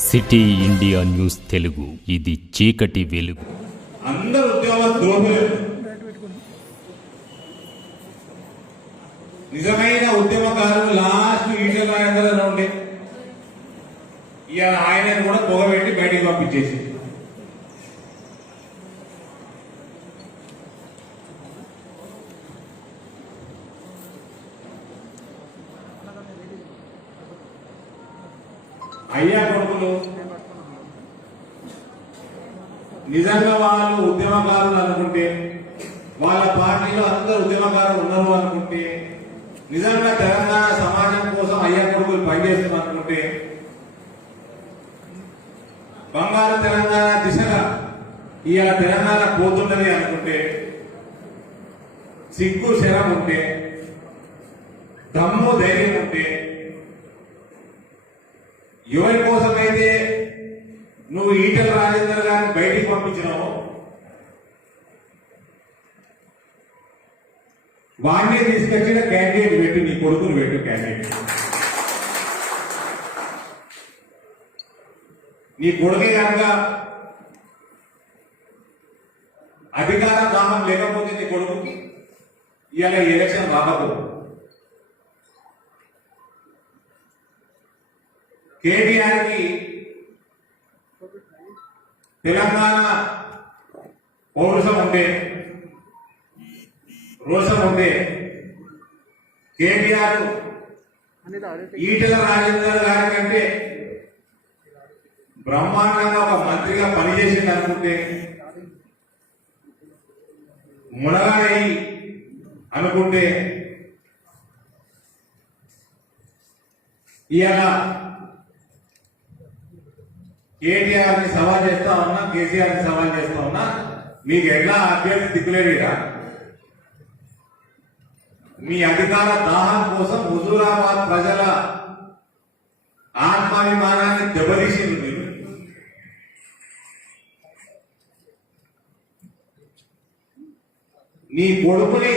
City India news Telugu, ఇది చీకటి వెలుగు. అందరు ఉద్యోగ ద్రోహులు. నిజమైన ఉద్యమకారులు లాస్ట్ ఈటెల రాజేందర్ ఉండే ఇవాళ ఆయనను కూడా పొగబెట్టి బయటికి పంపించేసి అయ్యా కొడుకులు నిజంగా వాళ్ళు ఉద్యమకారులు అనుకుంటే, వాళ్ళ పార్టీలో అందరు ఉద్యమకారులు ఉన్నారు అనుకుంటే, నిజంగా తెలంగాణ సమాజం కోసం అయ్యా కొడుకులు పనిచేస్తున్నారు అనుకుంటే, బంగారు తెలంగాణ దిశగా ఇవాళ తెలంగాణ పోతున్నది అనుకుంటే, సిగ్గు శరం ఉంటే, దమ్ము ధైర్యం ఉంటే, ఎవరి కోసమైతే నువ్వు ఈటెల రాజేందర్ గారిని బయటికి పంపించినావు, వాడిని తీసుకొచ్చిన క్యాండిడేట్ పెట్టు, నీ కొడుకును పెట్టు క్యాండిడేట్. నీ కొడుకే కనుక అధికార దాహం లేకపోతే నీ కొడుకుకి ఇవాళ ఎలక్షన్ రాకపోదు. కేటీఆర్ కి తెలంగాణ పౌరుషం ఉంటే, రోషం ఉంటే, కేటీఆర్ ఈటెల రాజేందర్ గారి కంటే బ్రహ్మాండంగా ఒక మంత్రిగా పనిచేసింది అనుకుంటే, మునగాయి అనుకుంటే, ఇవాళ కేటీఆర్ ని సవాల్ చేస్తా ఉన్నా, కేసీఆర్ ని సవాల్ చేస్తా ఉన్నా, మీకు ఎట్లా అభ్యర్థి దిక్కులేడా? మీ అధికార దాహం కోసం హుజూరాబాద్ ప్రజల ఆత్మాభిమానాన్ని దెబ్బతీసింది మీరు. నీ కొడుకుని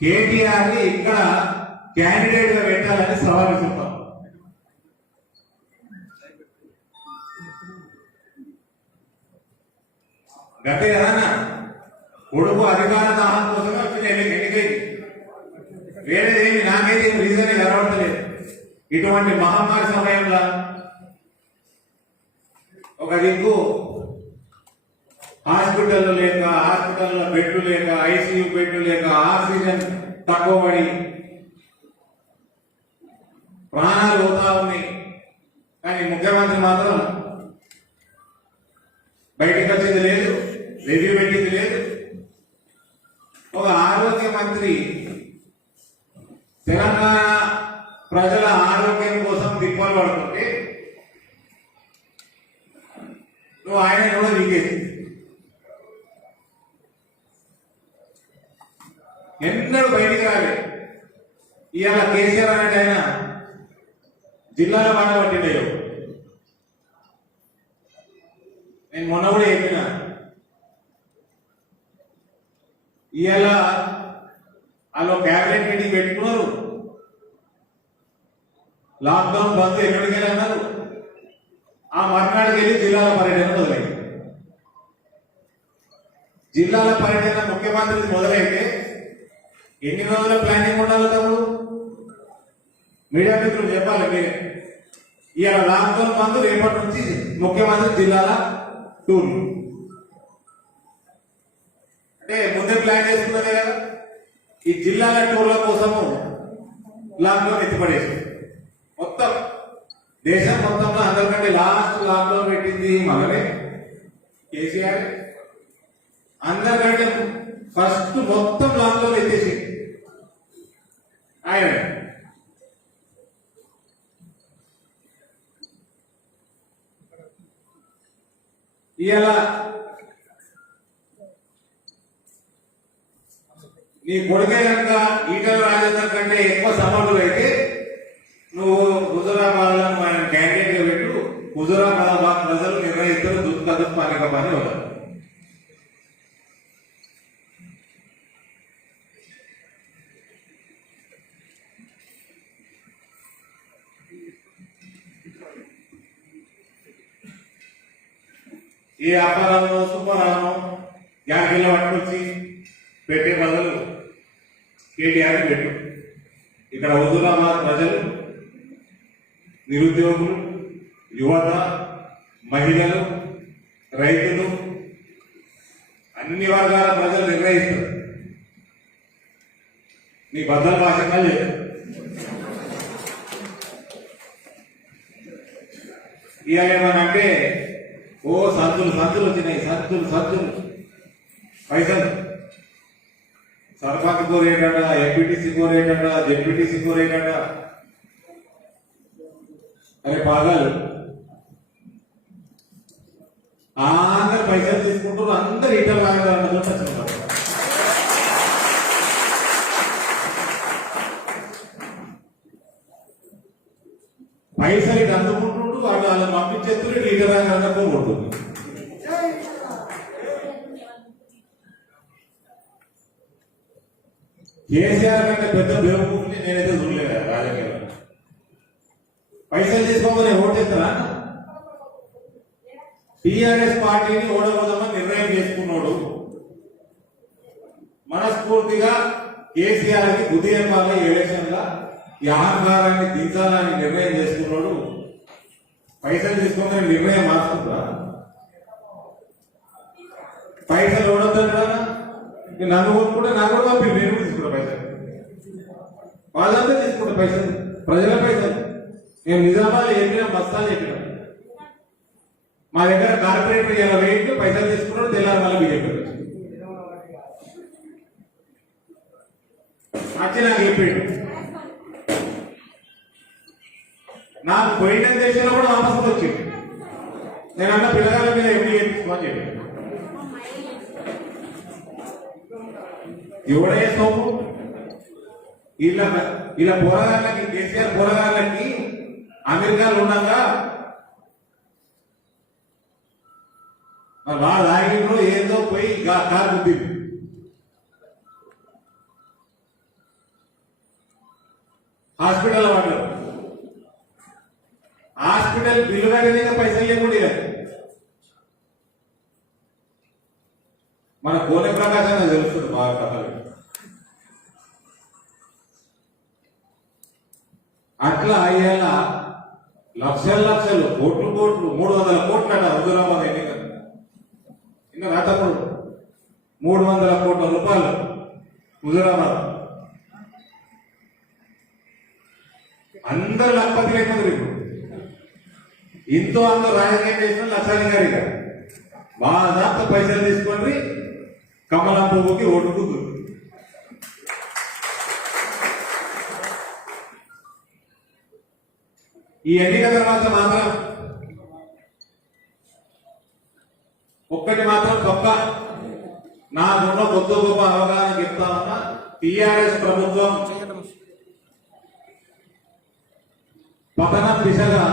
కేటీఆర్ ని ఇక్కడ క్యాండిడేట్ గా పెట్టాలని సవాల్ విసురుతాం. గతే కదా కొడుకు అధికార దాహం కోసమే వచ్చిన ఎన్నికైంది, వేరేదేమి నాకైతే రీజన్ కనబడతలేదు. ఇటువంటి మహమ్మారి సమయంలో ఒక దిక్కు హాస్పిటల్ లేక, హాస్పిటల్లో బెడ్లు లేక, ఐసీయూ బెడ్లు లేక, ఆక్సిజన్ తక్కువ పడి ప్రాణాలు పోతా ఉన్నాయి. కానీ ముఖ్యమంత్రి మాత్రం బయటికి వచ్చింది లేదు, రివ్యూ పెట్టింది లేదు. ఒక ఆరోగ్య మంత్రి తెలంగాణ ప్రజల ఆరోగ్యం కోసం దిక్కులు పడుతుంటే నువ్వు ఆయన కూడా వీకేసి ఎన్నడూ బయటికి రాలే. ఇవాళ కేసీఆర్ అనేది ఆయన జిల్లాలో బాగా పట్టిండేయో. నేను మొన్న కూడా చెప్పిన, ఇవాళ వాళ్ళు క్యాబినెట్ మీటింగ్ పెట్టుకున్నారు, లాక్డౌన్ బంద్ ఎక్కడికి వెళ్ళి అన్నారు. ఆ మర్నాడికి వెళ్ళి జిల్లాల పర్యటన మొదలైంది. జిల్లాల పర్యటన ముఖ్యమంత్రి మొదలైతే ఎన్ని రోజుల ప్లానింగ్ ఉండాలి తమ్ముడు? మీడియా మిత్రులు చెప్పాలి మీరే. ఇవాళ లాక్డౌన్ బంద్, రేపటి నుంచి ముఖ్యమంత్రి జిల్లాల టూర్. అంటే ముందే ప్లాన్ చేసుకున్నదే కదా. ఈ జిల్లాల టూర్ల కోసము లాక్డౌన్ ఎత్తిపడేసి మొత్తం దేశం మొత్తంలో అందరికంటే లాస్ట్ లాక్డౌన్ పెట్టింది మనమే, కేసీఆర్. అందరికంటే ఫస్ట్ మొత్తం లాక్డౌన్ ఎత్తేసి ఆయన. ఇవాళ నీ కొడుకే కనుక ఈటెల రాజేందర్ కంటే ఎక్కువ సమర్థులు అయితే నువ్వు హుజూరాబాద్ ఆయన క్యాండిడేట్ గా పెట్టు. హుజూరాబాద్ ప్రజలు నిర్ణయిస్తారు, దుఃఖ పాలిక పని వాళ్ళు. ఏ అప్పారాలను సూపరాలను యాకిల్లో పట్టుకొచ్చి పెట్టే బదులు కేటీఆర్ పెట్టు. ఇక్కడ హుజూరాబాద్ ప్రజలు, నిరుద్యోగులు, యువత, మహిళలు, రైతులు, అన్ని వర్గాల ప్రజలు నిర్ణయిస్తారు. నీ బద్దల భాషగా లేదు. ఇవాళ ఏమనంటే ఓ సంతులు వచ్చినాయి, సంతులు పైసలు సర్పంచ్ కోరేటట, ఎంపీటీసీ కోరేటట, జెడ్పీటీసీ కోరేటట. అరే పాగాలు అందరు పైసలు తీసుకుంటారు, అందరు ఈటలు లాగాలన్నదో వచ్చిన పైసలు ఇటు అందుకుంటుండు, వాడు వాళ్ళని పంపించేస్తారు, లీటర్ లాగా కొడుతుంది. కేసీఆర్ కంటే పెద్ద బేవకూఫ్ని నేనైతే చూడలేదు రాజకీయాల్లో. పైసలు తీసుకోమని ఓటేస్తారా? టీఆర్ఎస్ పార్టీని ఓడగొడమని నిర్ణయం చేసుకున్నాడు. మనస్ఫూర్తిగా కేసీఆర్ కి బుద్ధి చెప్పాలి, ఎలక్షన్ గా ఈ అహంకారాన్ని దించాలని నిర్ణయం చేసుకున్నాడు. పైసలు తీసుకోమని నిర్ణయం మార్చుకుంటా? పైసలు ఓడొద్దా? నన్ను కొనుక్కుంటే నాకు కూడా పంపి, నేను తీసుకుంటా పైసలు. వాళ్ళంతా తీసుకుంటా పైసలు, ప్రజల పైసలు. నేను నిజామాబాద్ చెప్పినా, బస్తాలు చెప్పినా. మా దగ్గర కార్పొరేటర్ 20,000 పైసలు తీసుకున్నాడు, తెల్లారి మళ్ళీ బీజేపీ వచ్చి నాకు చెప్పాడు. నాకు పోయిన దేశంలో కూడా ఆపస్సు వచ్చింది. నేను అన్న పిల్లగాల మీద ఎంపీ చేయించుకోని చెప్పాను. ఎవడే సోము ఇలా పోరగాళ్ళకి, కేసీఆర్ పోరగాళ్ళకి అమెరికాలో ఉండగా వాళ్ళు ఆగిలో ఏదో పోయి కారు గుద్దింది. హాస్పిటల్ వాడు హాస్పిటల్ బిల్లు కట్టేది పైసలు లేకుండా మన కోనె ప్రకాశంగా తెలుస్తుంది బాగా కథలు. అట్లా అయ్యేలా లక్షలు కోట్లు 300 కోట్లు అట హుజూరాబాద్ ఎన్నిక. ఇంకా రాతప్పుడు 300 కోట్ల రూపాయలు హుజూరాబాద్. అందరు లక్షపతి లేకపోతే ఇప్పుడు ఇంతో అందరూ రాజకీయం చేసిన లక్షాలి గారి బాగా పైసలు తీసుకొని కమలం పువ్వుకి ఓటు కూతురు. ఈ ఎన్నిక తర్వాత మాత్రం ఒక్కటి మాత్రం గొప్ప నాకున్న కొద్ది గొప్ప అవగాహన చెప్తా ఉన్నా. టీఆర్ఎస్ ప్రభుత్వం పతనం దిశగా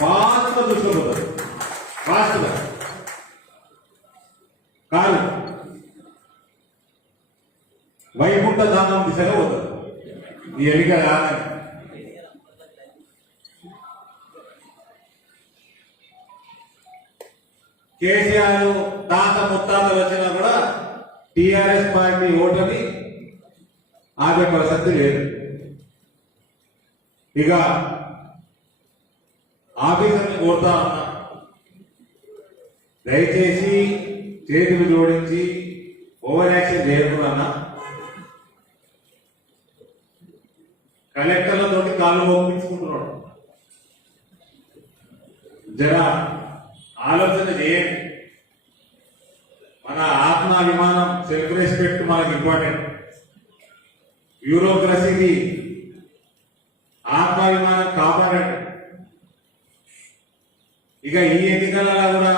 ఫాస్ట్గా దూసుకుపోతుంది. ఫాస్ట్గా కాదు, వైకుంఠ ధామం దిశగా పోతుంది ఈ ఎన్నిక కాదని. కేసీఆర్ తాత ముత్తాతలు వచ్చినా కూడా టీఆర్ఎస్ పార్టీ ఓటమి ఆగే ప్రసక్తి లేదు. ఇక ఆఫీసర్ని కోరుతా ఉన్నా, దయచేసి చేతులు జోడించి ఓవర్ యాక్షన్ చేయకుండా కలెక్టర్లతోటి కాళ్ళు పంపించుకుంటున్నాడు. జర ఆలోచన చేయండి. మన ఆత్మాభిమానం, సెల్ఫ్ రెస్పెక్ట్ మనకి ఇంపార్టెంట్. బ్యూరోక్రసీకి ఆత్మాభిమానం కాపాడండి. ఇక ఈ ఎన్నికలలో కూడా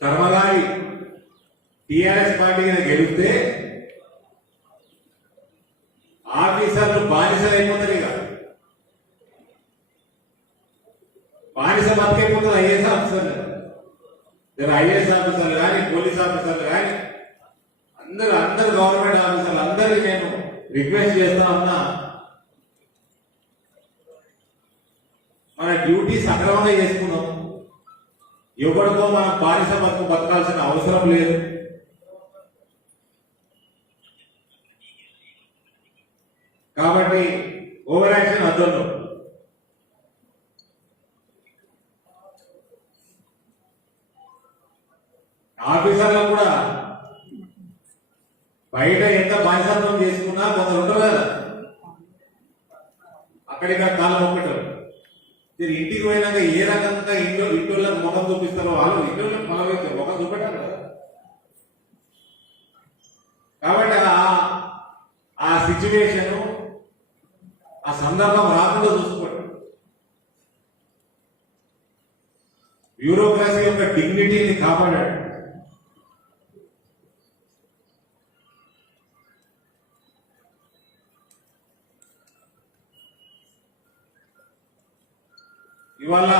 కర్మగారి టిఆర్ఎస్ పార్టీ గెలిస్తే ఆఫీసర్లు బానిసలు అయిపోతారు. ఇక బానిస బతికైపోతారు ఐఏఎస్ ఆఫీసర్లు. ఐఏఎస్ ఆఫీసర్లు కానీ, పోలీస్ ఆఫీసర్లు కానీ, అందరు గవర్నమెంట్ ఆఫీసర్లు అందరికీ నేను రిక్వెస్ట్ చేస్తా ఉన్నా, మన డ్యూటీ సక్రమంగా చేసుకున్నాం. ఎవరికో మనం బానిస బతుకు బతకాల్సిన అవసరం లేదు. కాబట్టి ఓవర్ యాక్షన్ అద్దరు. ఆఫీసర్లకు కూడా బయట ఎంత బానిసత్వం చేసుకున్నా కొందరు ఉంటారు కదా, అక్కడిక్కడ కాలం ఒక్కటారు. మీరు ఇంటికి పోయినాక ఏ రకంగా ఇంట్లో ముఖం చూపిస్తారో వాళ్ళు ఇంట్లో ముఖం చూపెట్టారు కదా. కాబట్టి ఆ సిచ్యువేషన్ ఆ సందర్భం రాకుండా చూసుకోండి. బ్యూరోక్రసీ యొక్క డిగ్నిటీని కాపాడాడు. ఇవాళ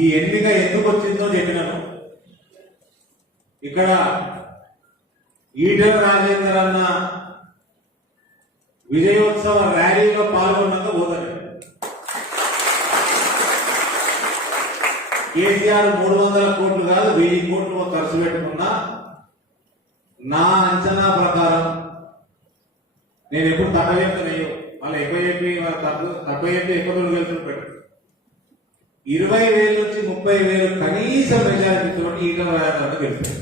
ఈ ఎన్నిక ఎందుకు వచ్చిందో చెప్పినాను. ఇక్కడ ఈటెల రాజేందర్ అన్న విజయోత్సవ ర్యాలీలో పాల్గొన్నాక పోతారు. కేసీఆర్ 300 కోట్లు కాదు 1000 కోట్లు ఖర్చు పెట్టుకున్నా నా అంచనా ప్రకారం, నేను ఎప్పుడు తక్కువ చెప్తానయ్యో మళ్ళీ ఎక్కువ చెప్పి తక్కువ చెప్పి ఎక్కువ గెలుచుకుని పెట్టు, 20,000 నుంచి 30,000 కనీస మెజారిటీతో ఈటల రాజేందర్ గెలుస్తాడు.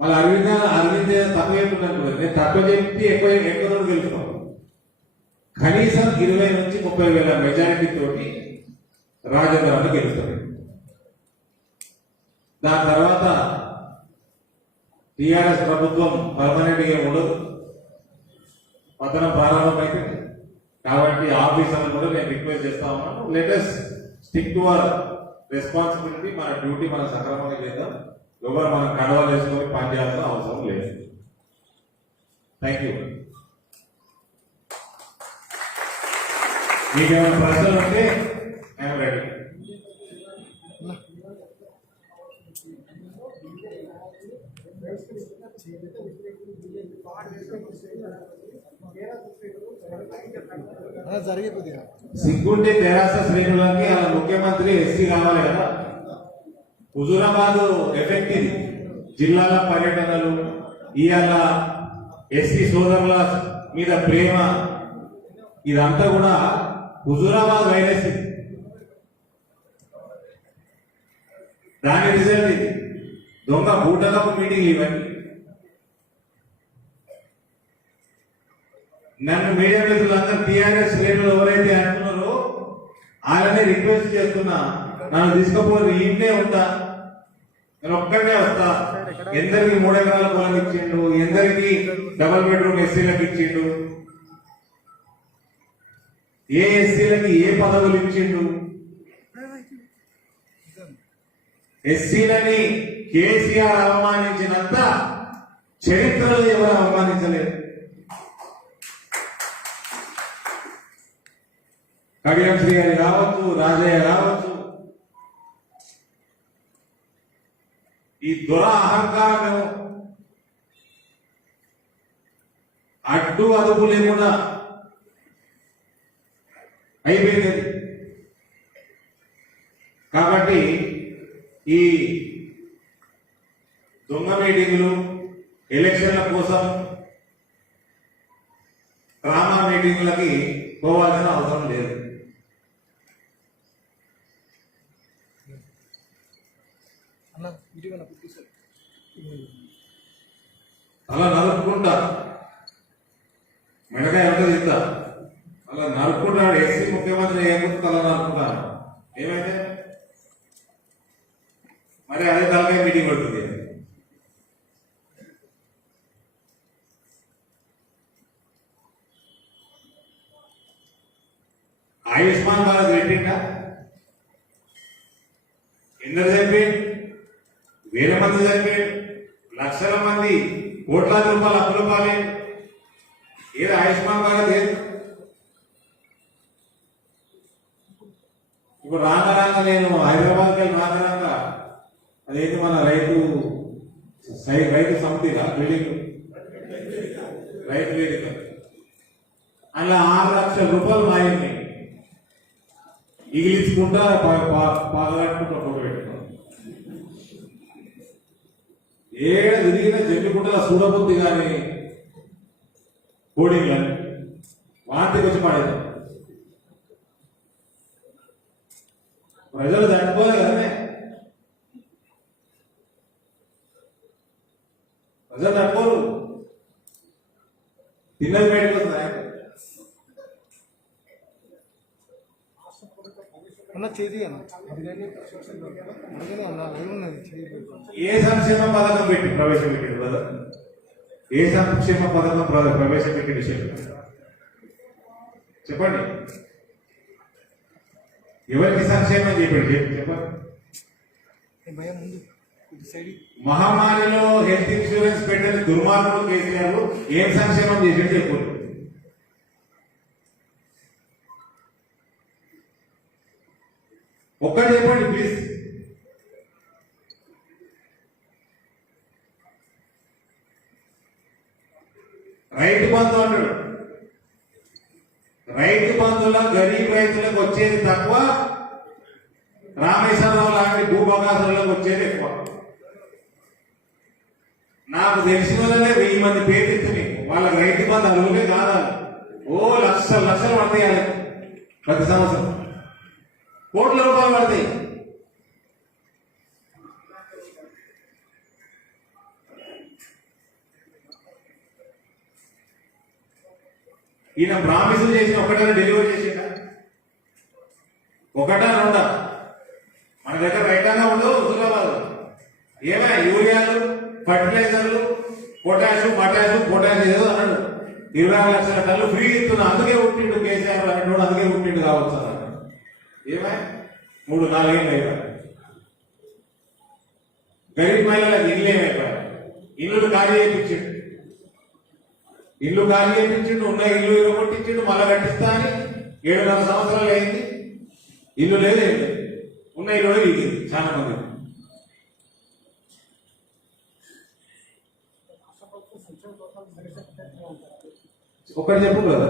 మళ్ళీ అరవింద్ తక్కువ చెప్తున్నాను, నేను తక్కువ చెప్పి ఎక్కువ గెలుస్తున్నాను. కనీసం 20 నుంచి 30,000 మెజారిటీ తోటి రాజేంద్ర గెలుస్తాడు. దాని తర్వాత టిఆర్ఎస్ ప్రభుత్వం పర్మనెంట్ గా ఉండదు, పతనం ప్రారంభమైంది. కాబట్టి ఆఫీసర్లు కూడా నేను రిక్వెస్ట్ చేస్తా ఉన్నాను, let us stick to our responsibility. మన డ్యూటీ మనం సక్రమంగా చేద్దాం. ఎవరు మనం కండవాలు వేసుకొని పనిచేయాల్సిన అవసరం లేదు. Thank you. మీకు ఏమైనా ప్రశ్నలు ఉంటే ఐఎమ్ రెడీ. సిగ్గుంటే తెరాస శ్రేణులకి అలా ముఖ్యమంత్రి ఎస్సీ కావాలి కదా. హుజూరాబాద్ ఎఫెక్ట్ ఇది. జిల్లాల పర్యటనలు, ఇవాళ ఎస్సీ సోదరుల మీద ప్రేమ, ఇదంతా కూడా హుజూరాబాద్ వైరస్. దాని రిజల్ట్ ఇది. దొంగ బూటకపు మీటింగ్ ఇవన్నీ. నన్ను మీడియా మిత్రులందరూ టీఆర్ఎస్ శ్రేణులు ఎవరైతే అంటున్నారో ఆయననే రిక్వెస్ట్ చేస్తున్నా, నన్ను తీసుకుపోతే ఇంటే ఉంటా, నేను ఒక్కడే వస్తా. ఎందరికి 3 ఎకరాల పొలం ఇచ్చిండు, ఎందరికి డబల్ బెడ్రూమ్ ఎస్సీలకు ఇచ్చిండు, ఏ ఎస్సీలకి ఏ పదవులు ఇచ్చిండు. ఎస్సీలని కేసీఆర్ అవమానించినంత చరిత్రలో ఎవరు అవమానించలేదు. కడియం శ్రీ గారి కావచ్చు, రాజయ్య కావచ్చు, ఈ దొర అహంకారం అడ్డు అదుపు లేకుండా అయిపోయింది. కాబట్టి ఈ దొంగ మీటింగులు, ఎలక్షన్ల కోసం డ్రామా మీటింగులకి పోవాల్సిన అవసరం లేదు. అలా నరుక్కుంటా మెడకాయ ఎంత తింటా అలా నరుక్కుంటాడు. ఎస్సీ ముఖ్యమంత్రి ఏముంది అలా నరుక్కుంటాను. ఏమైతే మరి అదే తలకాయ మీటింగ్ పడుతుంది. ఆయుష్మాన్ భారత్ పెట్టిందా? ఎందరు చనిపోయింది? 1000 మంది చనిపోయింది, లక్షల మంది, కోట్లాది రూపాయలు అప్పుల పాలే. ఏది ఆయుష్మాన్ భారత్? ఏది ఇప్పుడు రాంగ నేను హైదరాబాద్కి వెళ్ళి రాంగ అదేంటి మన రైతు సమితిగా బిల్డింగ్ రైతు వేదిక అలా 6 లక్షల రూపాయలు మాయండి ఇగిలించుకుంటా పాదగట్టుకుంటా ఫోటో పెట్టుకున్నాం. ఏడ తిరిగిన జమ్మికుంటా చూడబుద్ధి కానీ కోడింగ్ వాటికి వచ్చి పడేది. ప్రజలు తట్టుకోలే కదనే, ప్రజలు తట్టుకోరు. తిన్నది బయటకు వస్తుందా? ఏ సంక్షేమ పథకం పెట్టి ప్రవేశపెట్టాడు కదా? ఏ సంక్షేమ పథకం ప్రవేశపెట్టే విషయం చెప్పండి. ఎవరికి సంక్షేమం చెప్పండి చెప్పండి. మహమ్మారిలో హెల్త్ ఇన్సూరెన్స్ పెట్టని దుర్మార్గులు కేసీఆర్ ఏం సంక్షేమం చేసి చెప్పండి. ఒక్కటి చెప్పండి ప్లీజ్. రైతు బంధు అంటాడు. రైతు బంధుల గరీబ్ రైతులకు వచ్చేది తక్కువ, రామేశ్వరరావు లాంటి భూభాగాసులకు వచ్చేది ఎక్కువ. నాకు తెలిసిన వాళ్ళనే 1000 మంది పేర్లు ఇస్తుంది. వాళ్ళకి రైతు బంధు అరువులే కాదాలి. ఓ లక్షలు లక్షలు పడతాయి ప్రతి సంవత్సరం, కోట్ల రూపాయలు పడతాయి. ఈయన ప్రామిసులు చేసిన ఒకటైనా డెలివరీ చేసిందా? ఒకటా రెండా? మన దగ్గర రైతాంగా ఉండవు హుజురాబాద్. ఏమైనా యూరియాలు, ఫర్టిలైజర్లు, పొటాషియం ఏదో అన్నాడు. 26 లక్షల టన్నులు ఫ్రీ ఇస్తున్నా, అందుకే పుట్టిండు కేసీఆర్ అనేటోడు, అందుకే పుట్టిండు కావచ్చు అన్నాడు. ఏమై 3-4 ఏళ్ళు అయిపోయాయి. గరీబ్ మహిళలకు ఇల్లు ఏమైపోయాయి? ఇల్లు ఖాళీ చేయించిండు, ఉన్న ఇల్లు ఇరగొట్టించిండు, మళ్ళా కట్టిస్తా అని 7.5 సంవత్సరాలు అయింది. ఇల్లు లేదు, ఉన్న ఇల్లు కూడా వీగింది చాలా మంది. ఒక్కటి చెప్పు కదా,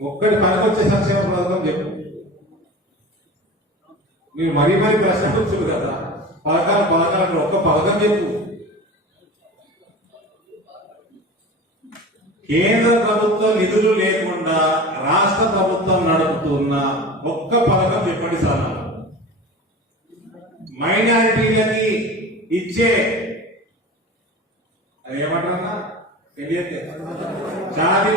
ఒక్కటి పనికొచ్చే సంక్షేమ పథకం చెప్పు. మీరు మరీ ప్రశ్న వచ్చారు కదా, పథకాలు ఒక్క పథకం చెప్పు. కేంద్ర ప్రభుత్వం నిధులు లేకుండా రాష్ట్ర ప్రభుత్వం నడుపుతున్న ఒక్క పథకం చెప్పండి సార్. మైనారిటీలకి ఇచ్చే అది ఏమంటారా తెలియదు, షాదీ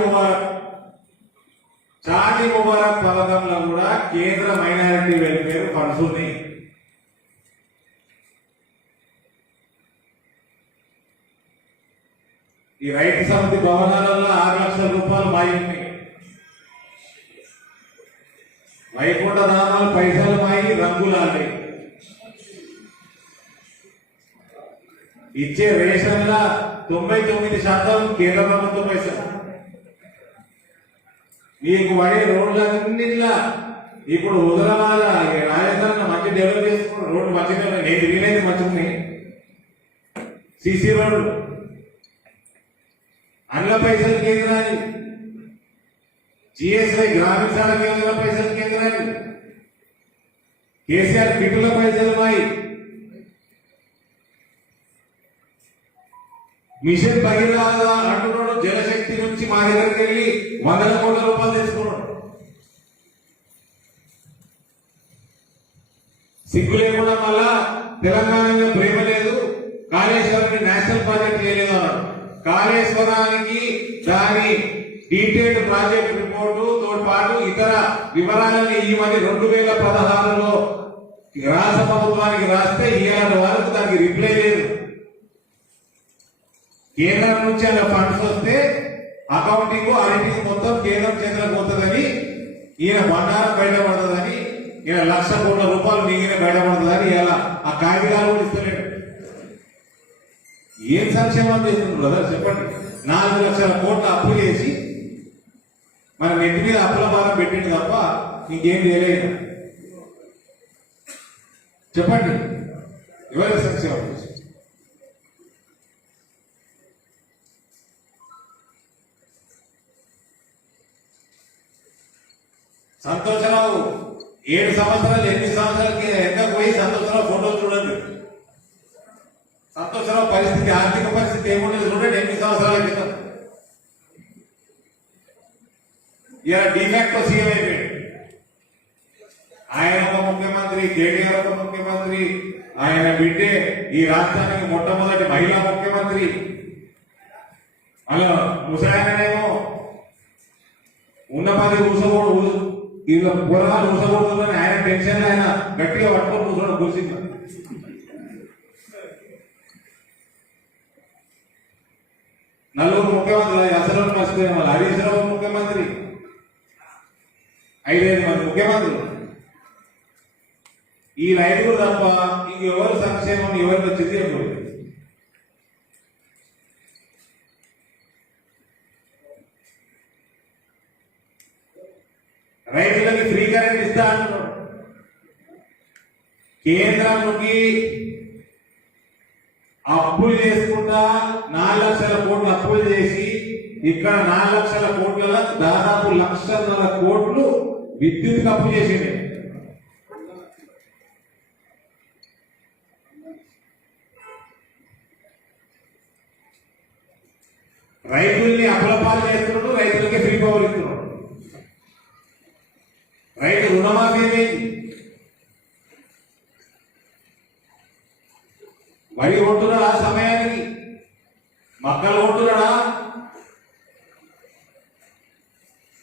ముబారక్ పథకంలో కూడా కేంద్ర మైనారిటీ వెల్ఫేర్ ఫండ్స్ ఉన్నాయి. ఈ రైతు సమితి భవనాలలో 6 లక్షల రూపాయలు మాయి. వైకుంఠ ధామాలు పైసలు మాయి, రంగులాలి. ఇచ్చే రేషన్ల 99% కేంద్ర ప్రభుత్వ పైసలు. నీకు పడే రోడ్లన్నింటిలా ఇప్పుడు హుజురాబాద్ రాజధాని మంచి డెవలప్ చేసుకున్న రోడ్డు మంచిగా, నేను తిరిగినది మంచిగా, సిసి రోడ్లు అందులో పైసలు కేంద్రాన్ని, జిఎస్ఐ గ్రామీణ సడక్ యోజన పైసలు కేంద్రాన్ని, కేసీఆర్ కిట్టుల పైసలు మాయి, మిషన్ భగీరథ అంటున్నాడు. జలశక్తి నుంచి మా దగ్గరికి వెళ్ళి 100 కోట్ల రూపాయలు తెచ్చుకున్నాడు. సిగ్గు లేకుండా మళ్ళా తెలంగాణ మీద ప్రేమ లేదు, కాళేశ్వరాన్ని నేషనల్ ప్రాజెక్ట్ చేయలేదు అన్నాడు. కాళేశ్వరానికి దాని డీటెయిల్డ్ ప్రాజెక్ట్ రిపోర్టు తో పాటు ఇతర వివరాలని ఈ మధ్య 2016లో రాష్ట్ర ప్రభుత్వానికి రాస్తే ఈనాడు వరకు దానికి రిప్లై లేదు. కేంద్రం నుంచి అలా ఫండ్స్ వస్తే అకౌంటింగ్ ఆడిటింగ్ మొత్తం కేంద్రం చేతులకు పోతుందని, ఈయన బండారం బయటపడుతుందని, ఈయన 1,00,000 కోట్ల రూపాయలు మిగిలిన బయటపడుతుందని ఇలా ఆ కాగితాలు కూడా ఇస్తలేడు. ఏం సంక్షేమం చేస్తుంది బ్రదర్ చెప్పండి? 4 లక్షల కోట్ల అప్పు చేసి మన నెట్టి మీద అప్పుల భారం పెట్టింది తప్ప ఇంకేం చేయలేదు. చెప్పండి ఎవరి సంక్షేమం చేసి? సంతోషరావు 7 సంవత్సరాలు 8 సంవత్సరాలకి ఎంత పోయి సంతోషరావు ఫోటోలు చూడండి. సంతోషరావు పరిస్థితి ఆర్థిక పరిస్థితి ఏముండేది చూడండి 8 సంవత్సరాల క్రితం. ఇలా డిఫాక్టో సీఎం అయిపోయాడు. ఆయన ఒక ముఖ్యమంత్రి, కేటీఆర్ ఒక ముఖ్యమంత్రి, ఆయన బిడ్డే ఈ రాష్ట్రానికి మొట్టమొదటి మహిళా ముఖ్యమంత్రి. అలా ముసాయనేమో ఉన్న పది ఊసకూడదు, ఇలా పురాణాలు ఊసకూడదని ఆయన టెన్షన్ ఆయన గట్టిగా పట్టుకొని కూర్చోడం కూర్చుంది. నలుగురు ముఖ్యమంత్రి అసలు మర్చిపోయిన వాళ్ళు. హరీష్ రావు ముఖ్యమంత్రి, 5 మంది ముఖ్యమంత్రులు. ఈ 5 తప్ప ఇంకెవరు సంక్షేమం ఎవరికి వచ్చింది చెప్పలేదు. రైతులకి ఫ్రీ కరెంట్ ఇస్తా అంటున్నాడు. కేంద్రానికి అప్పులు చేసుకుంటా 4 లక్షల కోట్లు అప్పులు చేసి ఇక్కడ 4 లక్షల కోట్ల దాదాపు 1,50,000 కోట్లు విద్యుత్ అప్పు చేసింది. రైతుల్ని అప్పులపాలు చేస్తున్నాడు, రైతులకి ఫ్రీ పవర్ ఇస్తున్నాడు. రైతు రుణమాఫీ ఏమైంది? వరి కొంటున్నాడా సమయానికి? మక్కలు కొంటున్నాడా?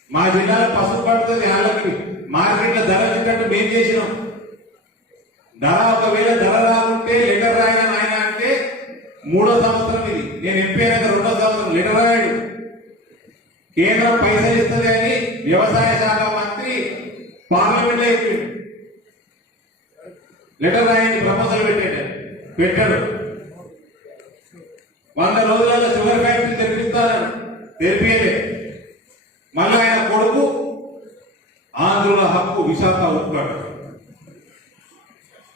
మా జిల్లాలో పసుపు పడుతుంది, వాళ్ళకి మార్కెట్లో ధర ఇచ్చినట్టు మేము చేసినాం. ధర ఒకవేళ ధర రాకుంటే లెటర్ రాయన ఆయన అంటే 3వ సంవత్సరం ఇది. నేను ఎంపీ అయినాక 2వ సంవత్సరం లెటర్ రాయడు. కేంద్రం పైసలు ఇస్తుంది అని వ్యవసాయ శాఖ మంత్రి పార్లమెంట్ లో లెటర్ రాయని ప్రపోజల్ పెట్టాడు. 100 రోజులలో షుగర్ ఫ్యాక్టరీ తెరిపిస్తానని తెరిపియలే. మళ్ళీ ఆయన కొడుకు ఆంధ్రుల హక్కు విశాఖ ఉత్పాడు.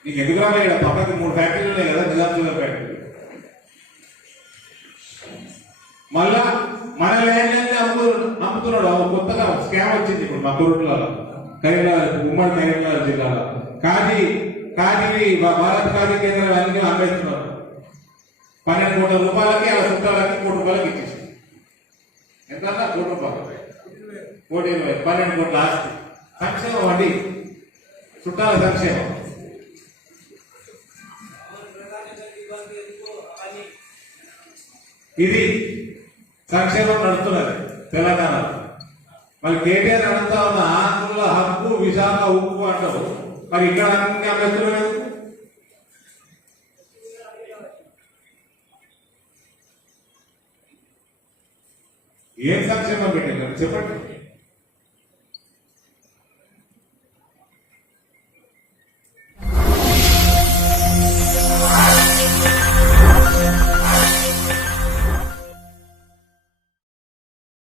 నీకు ఎందుకు రాబోయే పక్కకి 3 ఫ్యాక్టరీలు ఉన్నాయి కదా, నిజాం షుగర్ ఫ్యాక్టరీ. మళ్ళా మన ల్యాండ్ అమ్ముతున్నాడు. కొత్తగా స్కామ్ వచ్చింది ఇప్పుడు మా కురుట్లలో, కరీంనగర్, ఉమ్మడి కరీంనగర్ జిల్లాలో. కాజీ భారత కాజీ కేంద్రం అన్ని అమ్మేస్తున్నారు. 12 కోట్ల రూపాయలకి అలా చుట్టాలకి 1 కోటి రూపాయలకి ఇచ్చేసి ఎంత 1 కోటి రూపాయలు 1,20,000 12 కోట్ల ఆస్తి. సంక్షేమం అండి, చుట్టాల సంక్షేమం. ఇది సంక్షేమం నడుస్తున్నది తెలంగాణలో. మరి కేటీఆర్ అడుగుతా ఉన్న ఆంధ్రుల హక్కు విశాఖ ఉక్కు అంటారు. మరి ఇక్కడ అన్ని అభ్యర్థులు ఏం సంక్షేమం పెట్టారు చెప్పండి.